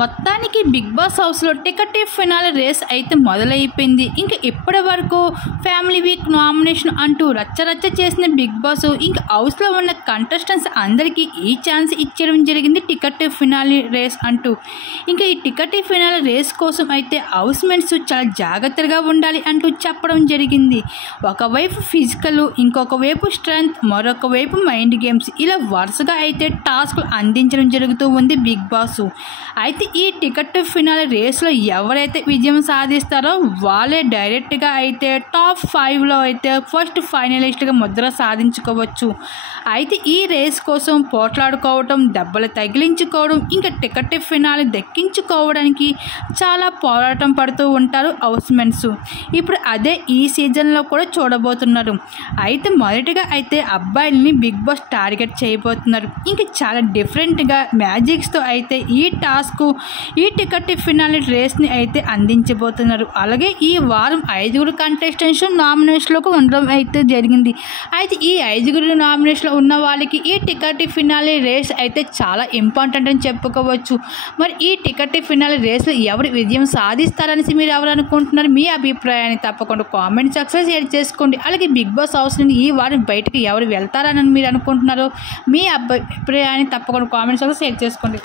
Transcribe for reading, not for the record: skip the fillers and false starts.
మొత్తానికి big boss హౌస్లో ticket finale race అయితే మొదలైపోయింది. ఇంకా ఇప్పటి వరకు ఫ్యామిలీ వీక్ నామినేషన్ అంటూ రచ్చరచ్చ చేసిన బిగ్ బాస్ ఇంకా హౌస్లో ఉన్న కంటెస్టెంట్స్ అందరికీ ఈ ఛాన్స్ ఇచ్చడం జరిగింది టికెట్ ఫినాలే రేస్ అంటూ. ఇంకా ఈ టికెట్ ఫినాలే రేస్ కోసం అయితే హౌస్ మేట్స్ చాలా జాగ్రత్తగా ఉండాలి అంటూ చెప్పడం జరిగింది. ఒకవైపు ఫిజికల్, ఇంకొక వైపు స్ట్రెంగ్త్, మరొక వైపు మైండ్ గేమ్స్, ఇలా వరుసగా అయితే టాస్క్లు అందించడం జరుగుతూ ఉంది బిగ్ బాస్. అయితే ఈ టికెట్ ఫినాలే రేస్లో ఎవరైతే విజయం సాధిస్తారో వాళ్ళే డైరెక్ట్గా అయితే టాప్ 5లో అయితే ఫస్ట్ ఫైనలిస్ట్గా ముద్ర సాధించుకోవచ్చు. అయితే ఈ రేస్ కోసం పోట్లాడుకోవడం, దెబ్బలు తగిలించుకోవడం, ఇంకా టికెట్ ఫినాలే దక్కించుకోవడానికి చాలా పోరాటం పడుతూ ఉంటారు హౌస్మెంట్స్. ఇప్పుడు అదే ఈ సీజన్లో కూడా చూడబోతున్నారు. అయితే మొదటిగా అయితే అబ్బాయిల్ని బిగ్ బాస్ టార్గెట్ చేయబోతున్నారు. ఇంకా చాలా డిఫరెంట్గా మ్యాజిక్స్తో అయితే ఈ టికెట్ ఫినాలే రేస్ని అయితే అందించబోతున్నారు. అలాగే ఈ వారం 5 కంటెస్టెంట్స్ నామినేషన్లోకి ఉండడం అయితే జరిగింది. అయితే ఈ 5 నామినేషన్లో ఉన్న వాళ్ళకి ఈ టికెట్ ఫినాలే రేస్ అయితే చాలా ఇంపార్టెంట్ అని చెప్పుకోవచ్చు. మరి ఈ టికెట్ ఫినాలే రేస్లో ఎవరు విజయం సాధిస్తారనేసి మీరు ఎవరు అనుకుంటున్నారు? మీ అభిప్రాయాన్ని తప్పకుండా కామెంట్ సెక్షన్లో షేర్ చేసుకోండి. అలాగే బిగ్ బాస్ హౌస్ నుండి ఈ వారం బయటకు ఎవరు వెళ్తారని మీరు అనుకుంటున్నారో మీ అభిప్రాయాన్ని తప్పకుండా కామెంట్ సెక్షన్లో షేర్ చేసుకోండి.